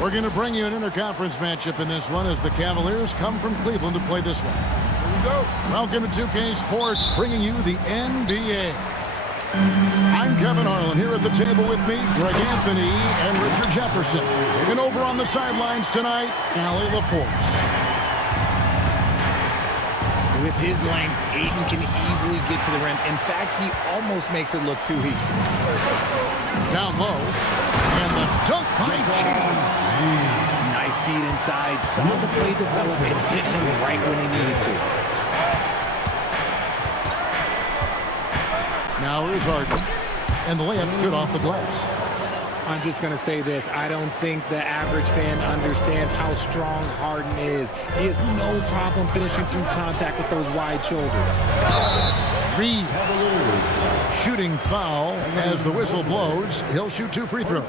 We're going to bring you an interconference matchup in this one as the Cavaliers come from Cleveland to play this one. Here we go. Welcome to 2K Sports, bringing you the NBA. I'm Kevin Harlan here at the table with me, Greg Anthony and Richard Jefferson. And over on the sidelines tonight, Allie LaForce. With his length, Ayton can easily get to the rim. In fact, he almost makes it look too easy. Down low, and the dunk by James. Nice feed inside, saw the play develop and hit him right when he needed to. Now here's Harden, and the layup's good off the glass. I'm just going to say this. I don't think the average fan understands how strong Harden is. He has no problem finishing through contact with those wide shoulders. Reeves, shooting foul as the whistle blows. He'll shoot 2 free throws.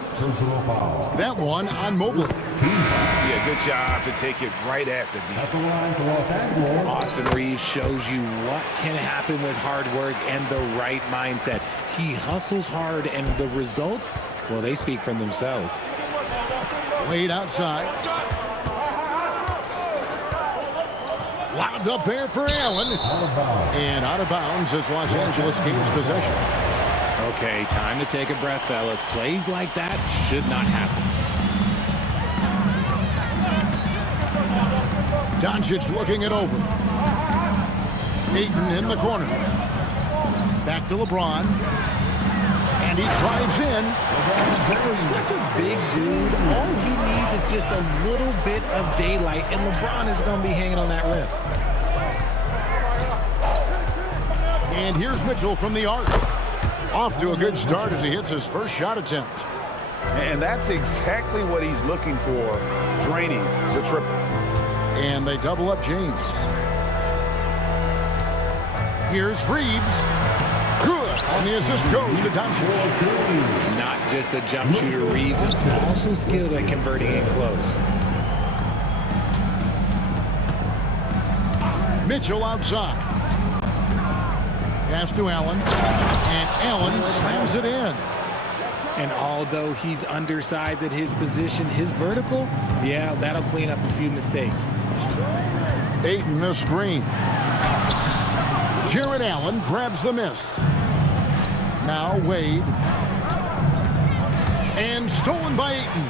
That one on Mobley. Yeah, good job to take it right at the deep. Austin Reeves shows you what can happen with hard work and the right mindset. He hustles hard, and the results, well, they speak for themselves. Wade outside. Wound up there for Allen. And out of bounds as Los Angeles gains possession. Okay, time to take a breath, fellas. Plays like that should not happen. Doncic looking it over. Ayton in the corner. Back to LeBron. And he drives in. For such a big dude, all he needs is just a little bit of daylight, and LeBron is going to be hanging on that rim. And here's Mitchell from the arc. Off to a good start as he hits his first shot attempt. And that's exactly what he's looking for, draining the triple. And they double up James. Here's Reeves. Good. And the assist goes to Doncic. Not just a jump shooter, Reeves is also skilled at converting in close. Mitchell outside. Pass to Allen. And Allen slams it in. And although he's undersized at his position, his vertical, yeah, that'll clean up a few mistakes. Ayton a screen. Jared Allen grabs the miss. Now Wade. And stolen by Ayton.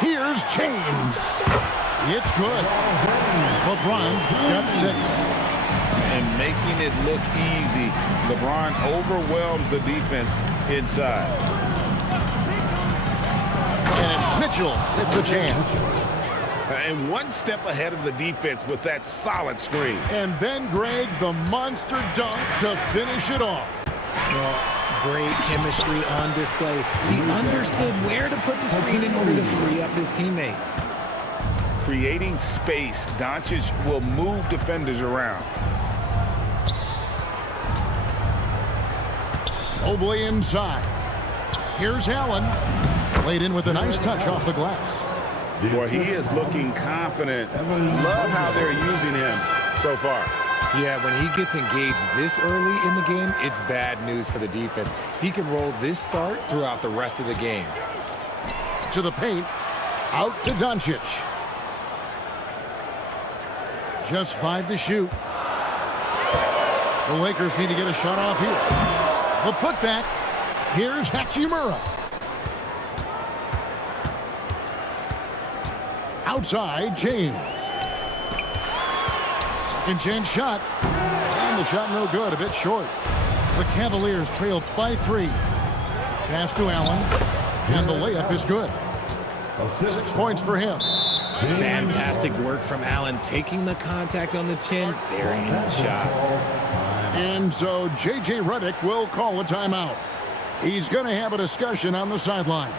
Here's James. It's good. LeBron's got 6. And making it look easy, LeBron overwhelms the defense inside. And it's Mitchell with the jam. And one step ahead of the defense with that solid screen. And then Greg, the monster dunk to finish it off. Well, great chemistry on display. He understood where to put the screen in order to free up his teammate. Creating space, Doncic will move defenders around. Mobley inside. Here's Allen. Laid in with a nice touch off the glass. Boy, he is looking confident. Love how they're using him so far. Yeah, when he gets engaged this early in the game, it's bad news for the defense. He can roll this start throughout the rest of the game. To the paint. Out to Doncic. Just 5 to shoot. The Lakers need to get a shot off here. The putback. Here's Hachimura. Outside, James. Second chance shot. And the shot no good, a bit short. The Cavaliers trail by 3. Pass to Allen. And the layup is good. 6 points for him. Fantastic work from Allen, taking the contact on the chin, burying the shot. And so J.J. Redick will call a timeout. He's going to have a discussion on the sideline.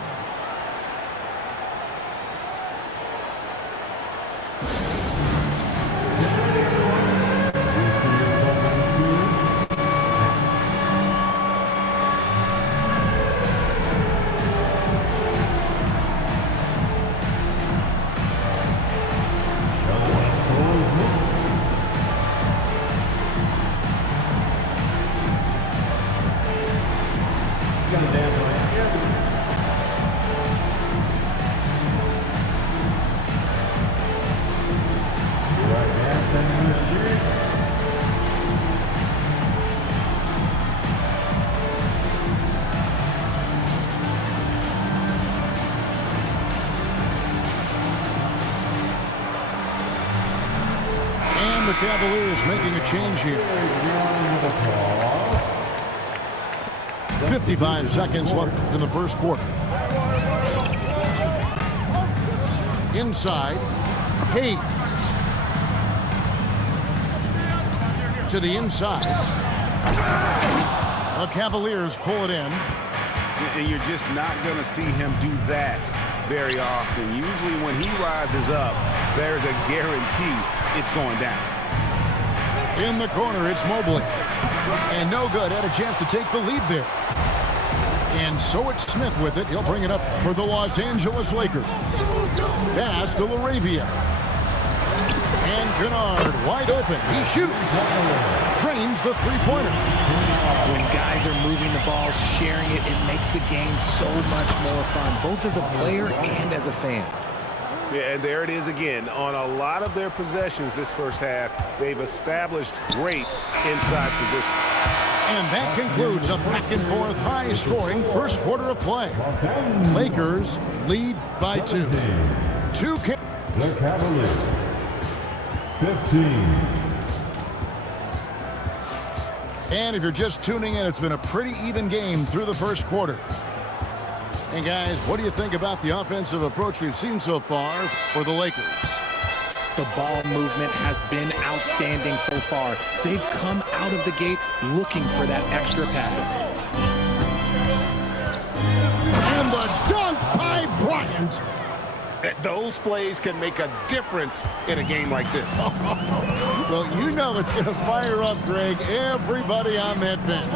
Cavaliers making a change here. 55 seconds left in the first quarter. Inside, Hayes. To the inside. The Cavaliers pull it in. And you're just not going to see him do that very often. Usually when he rises up, there's a guarantee it's going down. In the corner, it's Mobley. And no good. Had a chance to take the lead there. And so it's Smith with it. He'll bring it up for the Los Angeles Lakers. Pass to LaRavia. And Kennard wide open. He shoots. Drains the three-pointer. When guys are moving the ball, sharing it, it makes the game so much more fun, both as a player and as a fan. Yeah, and there it is again. On a lot of their possessions this first half, they've established great inside position. And that concludes a back-and-forth, high-scoring first quarter of play. Lakers lead by 2. The Cavaliers, 15. And if you're just tuning in, it's been a pretty even game through the first quarter. And guys, what do you think about the offensive approach we've seen so far for the Lakers? The ball movement has been outstanding so far. They've come out of the gate looking for that extra pass. And the dunk by Bryant. Those plays can make a difference in a game like this. Well, you know it's going to fire up, Greg, everybody on that bench.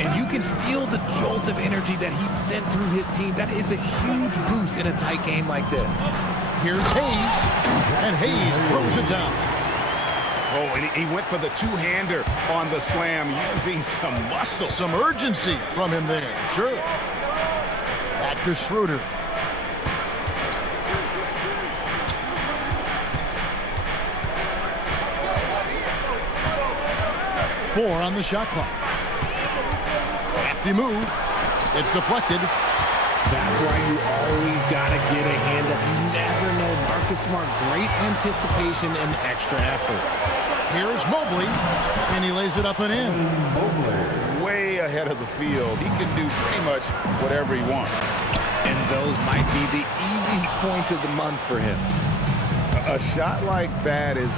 And you can feel the jolt of energy that he sent through his team. That is a huge boost in a tight game like this. Here's Hayes, and Hayes throws it down. Oh, and he went for the two-hander on the slam, using some muscle. Some urgency from him there, sure. Back to Schroeder. Four on the shot clock. Crafty move. It's deflected. That's why you always got to get a hand up. You never know. Marcus Smart, great anticipation and extra effort. Here's Mobley, and he lays it up and in. Way ahead of the field. He can do pretty much whatever he wants. And those might be the easiest points of the month for him. A shot like that is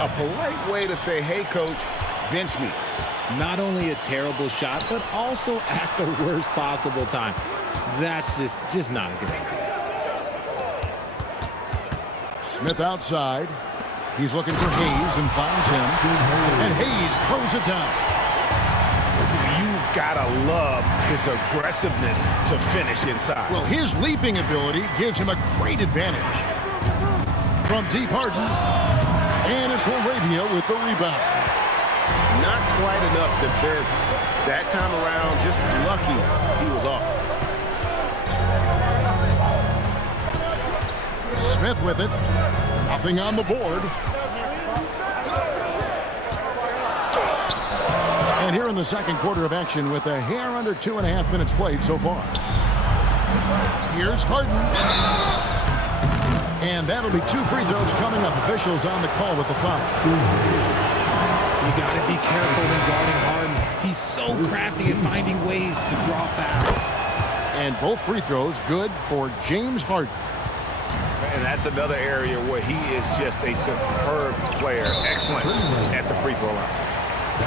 a polite way to say, hey, coach, bench me. Not only a terrible shot, but also at the worst possible time. That's just not a good idea. Smith outside. He's looking for Hayes and finds him. And Hayes throws it down. You've got to love his aggressiveness to finish inside. Well, his leaping ability gives him a great advantage. From deep Harden. And it's LaRavia with the rebound. Not quite enough defense that time around. Just lucky he was off. Smith with it. Nothing on the board. And here in the second quarter of action with a hair under 2.5 minutes played so far. Here's Harden. And that'll be 2 free throws coming up. Officials on the call with the foul. You got to be careful when guarding Harden. He's so crafty at finding ways to draw fouls. And both free throws good for James Harden. And that's another area where he is just a superb player. Excellent at the free throw line.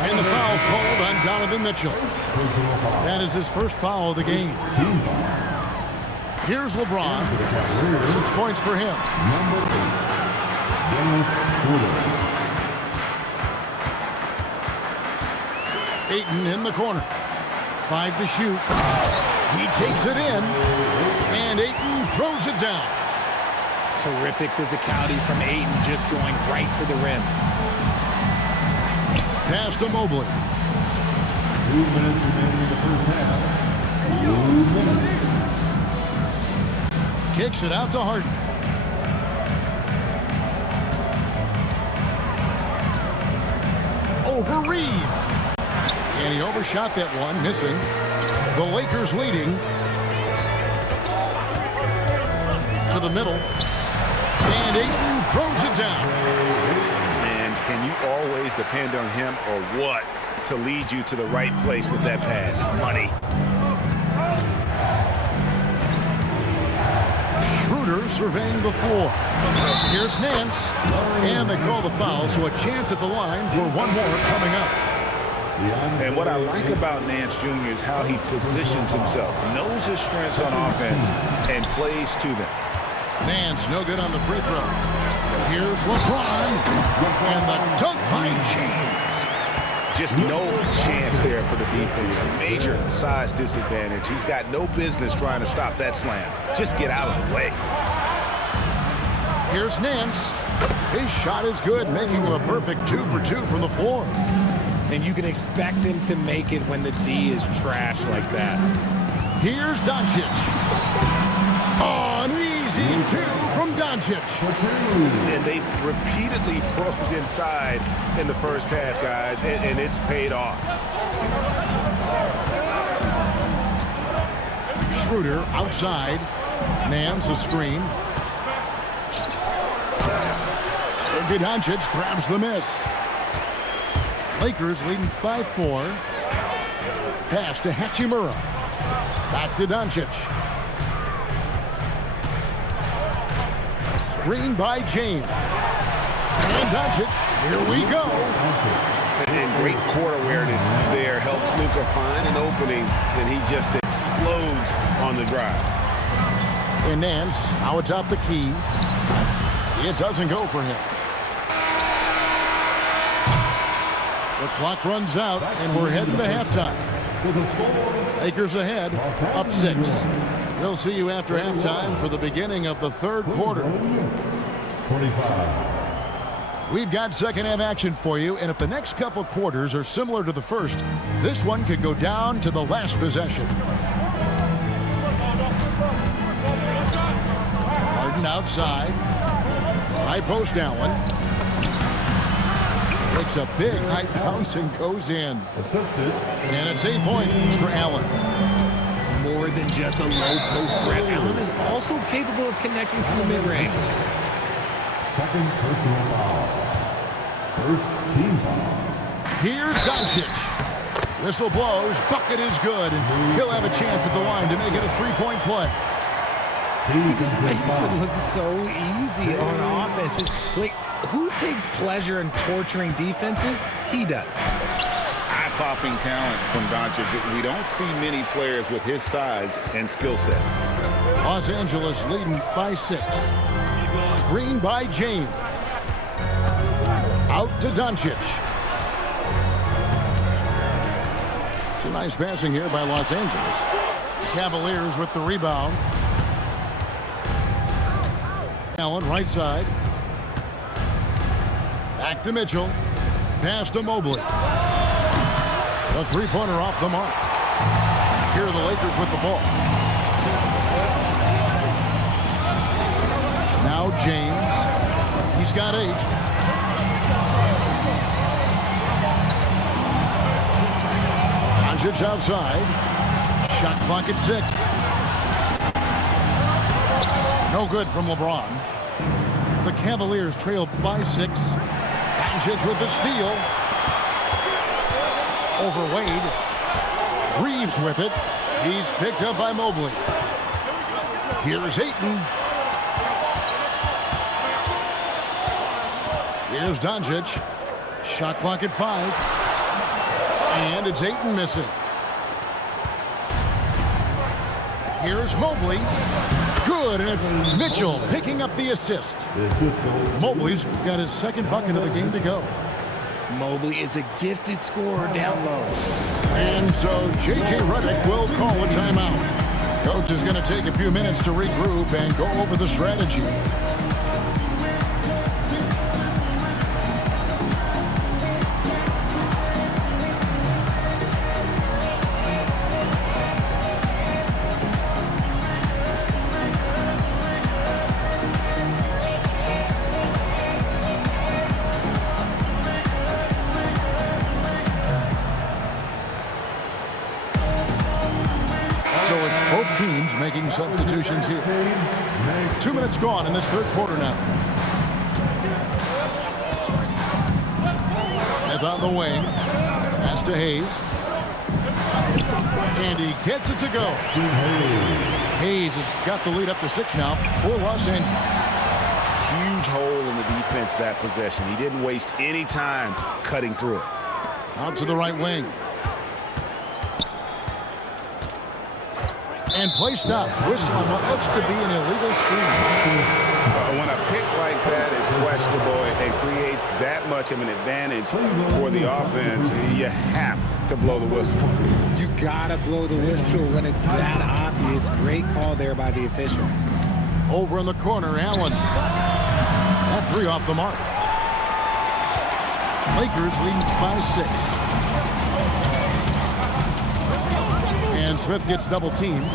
And the foul called on Donovan Mitchell. That is his first foul of the game. Here's LeBron. 6 points for him. Ayton in the corner. 5 to shoot. He takes it in. And Ayton throws it down. Terrific physicality from Ayton, just going right to the rim. Pass to Mobley. 2 minutes remaining in the first half. 2 minutes. Kicks it out to Harden. Over Reeves. And he overshot that one, missing. The Lakers leading. To the middle. And Ayton throws it down. Man, can you always depend on him or what to lead you to the right place with that pass. Money. Schroeder surveying the floor. Here's Nance. And they call the foul, so a chance at the line for one more coming up. And what I like about Nance Jr. is how he positions himself, knows his strengths on offense, and plays to them. Nance no good on the free throw. Here's Lebron. And the dunk by James. Just no chance there for the defense. Major size disadvantage. He's got no business trying to stop that slam. Just get out of the way. Here's Nance. His shot is good, making him a perfect 2 for 2 from the floor. And you can expect him to make it when the D is trash like that. Here's Doncic. An easy 2 from Doncic. And they've repeatedly probed inside in the first half, guys, and it's paid off. Schroeder outside. Nance a screen. Doncic grabs the miss. Lakers leading by 4. Pass to Hachimura. Back to Doncic. Screen by James. And Doncic, here we go. And great court awareness there helps Luka find an opening, and he just explodes on the drive. And Nance now atop the key. It doesn't go for him. The clock runs out, and we're heading to halftime. Lakers ahead, up 6. We'll see you after halftime for the beginning of the third quarter. 25. We've got second half action for you, and if the next couple quarters are similar to the first, this one could go down to the last possession. Harden outside. High post Allen. Takes a big high bounce and goes in. Assisted. And it's 8 points for Allen. More than just a low post threat, Allen is also capable of connecting from the mid-range. Second personal foul. First team foul. Here's Doncic. Whistle blows. Bucket is good. And he'll have a chance at the line to make it a 3-point play. He just makes it look so easy on offense. Like, who takes pleasure in torturing defenses? He does. Eye-popping talent from Doncic. We don't see many players with his size and skill set. Los Angeles leading by 6. Screen by James. Out to Doncic. Some nice passing here by Los Angeles. Cavaliers with the rebound. Allen right side. Back to Mitchell. Pass to Mobley. A three-pointer off the mark. Here are the Lakers with the ball. Now James. He's got 8. Doncic outside. Shot clock at 6. No good from LeBron. The Cavaliers trail by 6. Doncic with the steal. Over Wade. Reeves with it. He's picked up by Mobley. Here's Ayton. Here's Doncic. Shot clock at 5. And it's Ayton missing. Here's Mobley. Good, and it's Mitchell picking up the assist. Mobley's got his second bucket of the game to go. Mobley is a gifted scorer down low. And so J.J. Redick will call a timeout. Coach is going to take a few minutes to regroup and go over the strategy. Teams making substitutions here. 2 minutes gone in this third quarter now. Smith on the wing. Pass to Hayes. And he gets it to go. Hayes has got the lead up to 6 now for Los Angeles. Huge hole in the defense that possession. He didn't waste any time cutting through it. Out to the right wing. And play stops. Whistle on what looks to be an illegal screen. When a pick like that is questionable and creates that much of an advantage for the offense, you have to blow the whistle. You gotta blow the whistle when it's that obvious. Great call there by the official. Over in the corner, Allen. That 3 off the mark. Lakers leading by 6. And Smith gets double teamed.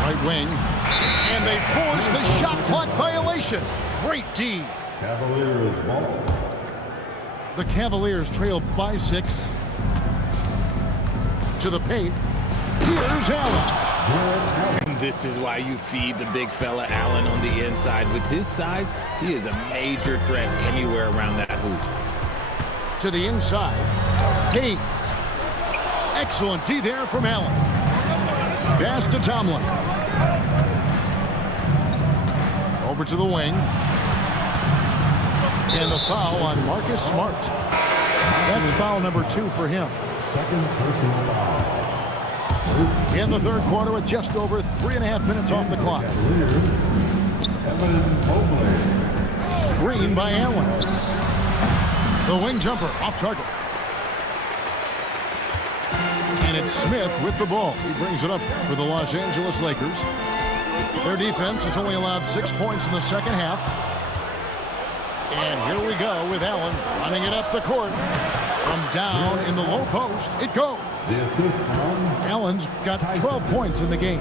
Right wing. And they force the shot clock violation. Great D. Cavaliers ball. The Cavaliers trail by 6. To the paint. Here's Allen. And this is why you feed the big fella Allen on the inside. With his size, he is a major threat anywhere around that hoop. To the inside. Hayes. Excellent D there from Allen. Pass to Tomlin. Over to the wing. And the foul on Marcus Smart. That's foul number 2 for him. Second personal foul. In the third quarter with just over 3.5 minutes off the clock. Evan Mobley. Screen by Allen. The wing jumper off target. And it's Smith with the ball. He brings it up for the Los Angeles Lakers. Their defense has only allowed 6 points in the second half. And here we go with Allen running it up the court. From down in the low post, it goes. Allen's got 12 points in the game.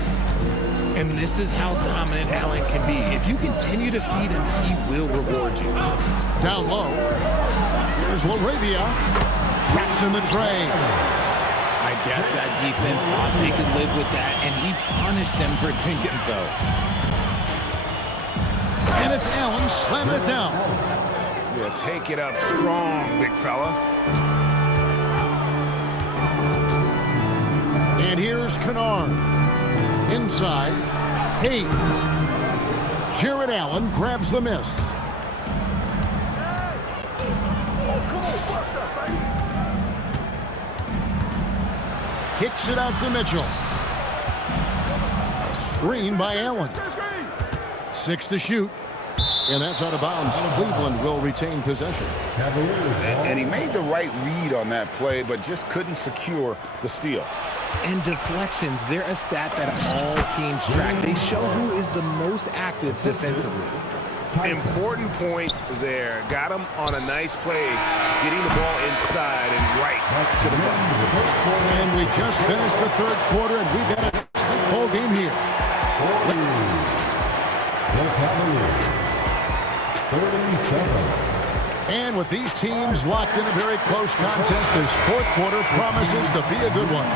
And this is how dominant Allen can be. If you continue to feed him, he will reward you. Down low. Here's Laravia. Drops in the tray. I guess that defense thought they could live with that, and he punished them for thinking so. And it's Allen slamming it down. Yeah, take it up strong, big fella. And here's Kennard. Inside, Hayes. Jared Allen grabs the miss. Kicks it out to Mitchell. Screen by Allen. 6 to shoot. And that's out of bounds. Cleveland will retain possession. And he made the right read on that play, but just couldn't secure the steal. And deflections, they're a stat that all teams track. They show who is the most active defensively. Important points there. Got him on a nice play, getting the ball inside and right to the bucket. And we just finished the third quarter, and we've got a tight ball game here. And with these teams locked in a very close contest, this fourth quarter promises to be a good one.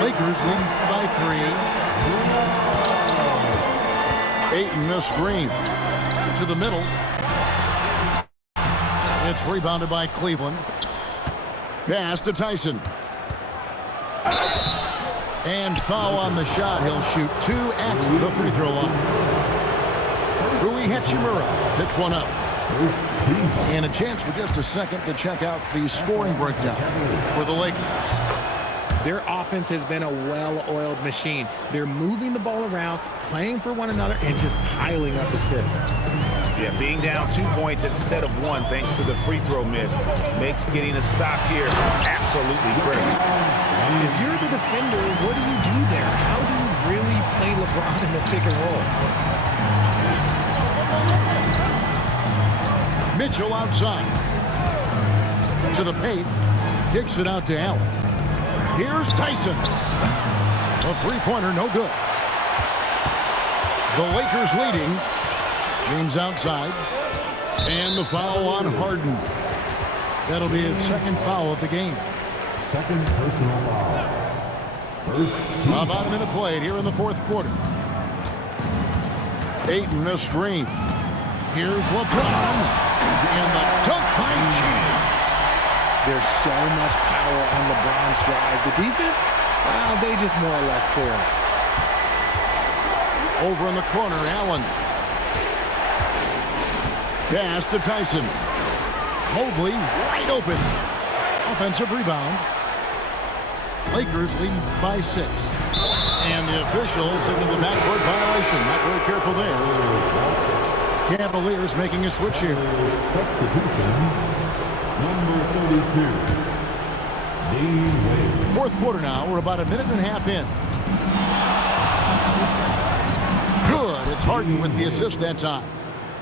Lakers lead by 3. Ayton the screen to the middle. It's rebounded by Cleveland. Pass to Tyson. And foul on the shot. He'll shoot 2 at the free throw line. Rui Hachimura picks one up. And a chance for just a second to check out the scoring breakdown for the Lakers. Their offense has been a well-oiled machine. They're moving the ball around, playing for one another, and just piling up assists. Yeah, being down 2 points instead of 1 thanks to the free throw miss makes getting a stop here absolutely critical. If you're the defender, what do you do there? How do you really play LeBron in a pick and roll? Mitchell outside. To the paint. Kicks it out to Allen. Here's Tyson. A three-pointer, no good. The Lakers leading. James outside. And the foul on Harden. That'll be his second foul of the game. Second personal foul. About a minute played here in the fourth quarter. Ayton a screen. Here's LeBron. And the dunk by James. There's so much power on LeBron's drive. The defense, well, they just more or less clear him. Over in the corner, Allen. Pass to Tyson. Mobley wide open. Offensive rebound. Lakers lead by 6. And the officials signal the backcourt violation. Not very careful there. Cavaliers making a switch here. Substitution, number 32, Dean Wade. Fourth quarter now. We're about a minute and a half in. Good. It's Harden with the assist that time.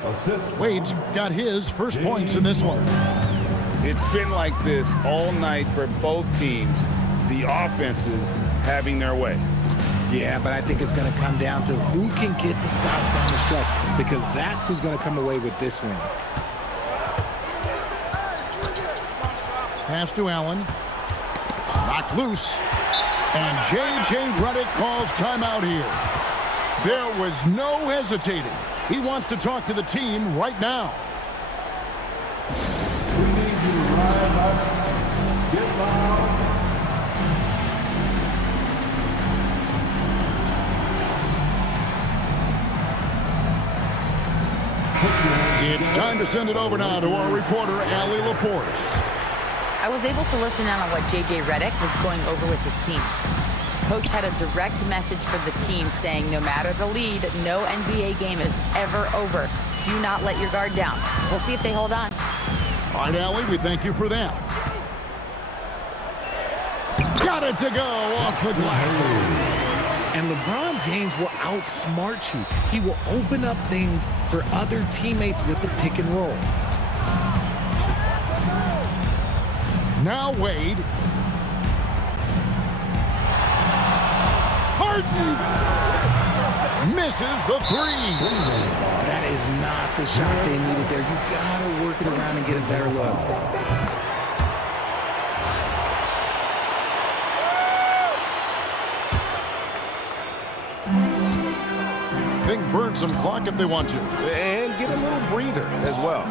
Assist. Wade's got his first points in this one. It's been like this all night for both teams. The offenses having their way. Yeah, but I think it's going to come down to who can get the stops down the stretch, because that's who's going to come away with this win. Pass to Allen. Knocked loose. And J.J. Redick calls timeout here. There was no hesitating. He wants to talk to the team right now. We need you to rise up, get loud. It's time to send it over now to our reporter, Allie LaForce. I was able to listen in on what J.J. Redick was going over with his team. Coach had a direct message for the team saying no matter the lead, no NBA game is ever over. Do not let your guard down. We'll see if they hold on. All right, Allie, we thank you for that. Got it to go off the glass. And LeBron James will outsmart you. He will open up things for other teammates with the pick and roll. Now Wade. Harden misses the 3. That is not the shot they needed there. You gotta work it around and get a better look. Think burn some clock if they want to. And get a little breather as well.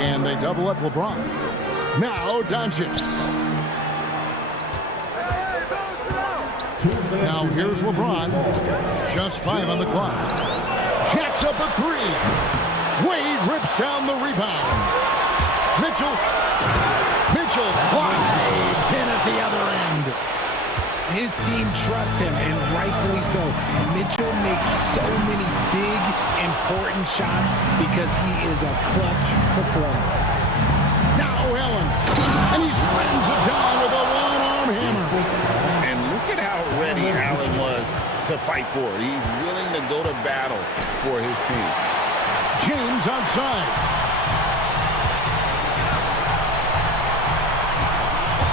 And they double up LeBron. Now Doncic. Now here's LeBron. Just 5 on the clock. Jacks up a 3. Wade rips down the rebound. Mitchell. 10 at the other end. His team trusts him, and rightfully so. Mitchell makes so many big, important shots because he is a clutch performer. Now Allen. And he slams it down with a one-arm hammer. And look at how ready Allen was to fight for it. He's willing to go to battle for his team. James outside.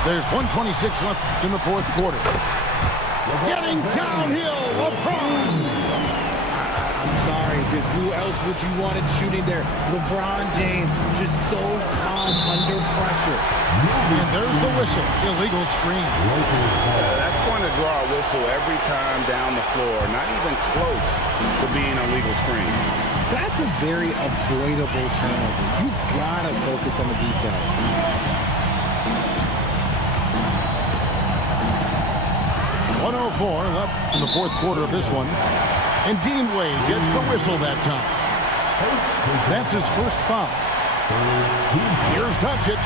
There's 1:26 left in the fourth quarter. Getting downhill, LeBron. I'm sorry, just who else would you want it shooting there? LeBron James, just so calm under pressure. And there's the whistle, illegal screen. That's going to draw a whistle every time down the floor. Not even close to being a legal screen. That's a very avoidable turnover. You gotta focus on the details. 1:04 left in the fourth quarter of this one. And Dean Wade gets the whistle that time. That's his first foul. Here's Doncic.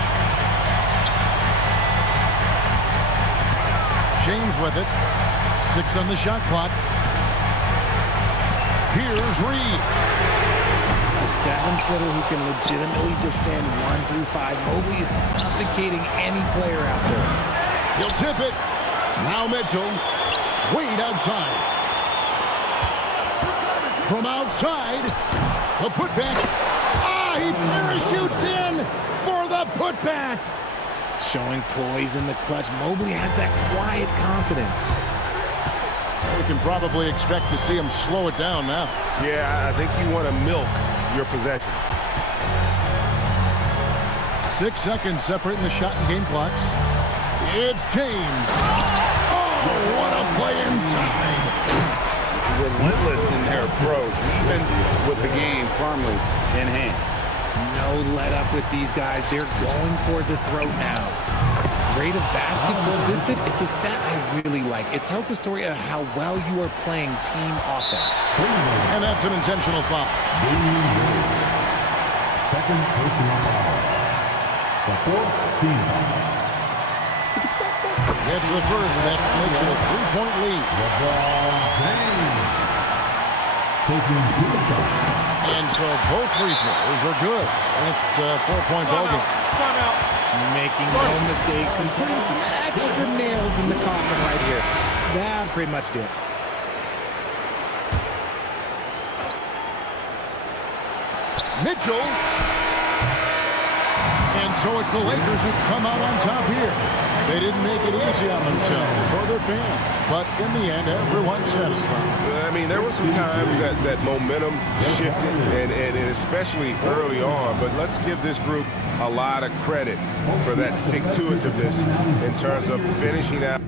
James with it. 6 on the shot clock. Here's Reed. A 7-footer who can legitimately defend 1 through 5. Mobley is suffocating any player out there. He'll tip it. Now Mitchell. Wade outside. From outside, the putback. He parachutes in for the putback. Showing poise in the clutch. Mobley has that quiet confidence. We can probably expect to see him slow it down now. Yeah, I think you want to milk your possessions. 6 seconds separating the shot and game clocks. It's James. inside. Relentless in their approach, even with the game firmly in hand. No let up with these guys. They're going for the throat now. Rate of baskets assisted, it's a stat I really like. It tells the story of how well you are playing team offense. And that's an intentional foul. Second personal foul. The fourth team foul. It's the first. That makes it a 3-point lead. LeBron James taking 2 shots. And so both free throws are good. And it's a 4-point ball game. Making no mistakes and putting some extra nails in the coffin right here. That pretty much did. Mitchell. And so it's the Lakers who come out on top here. They didn't make it easy on themselves or their fans. But in the end, everyone's satisfied. I mean, there were some times that momentum shifted, and especially early on. But let's give this group a lot of credit for that stick-to-itiveness in terms of finishing out.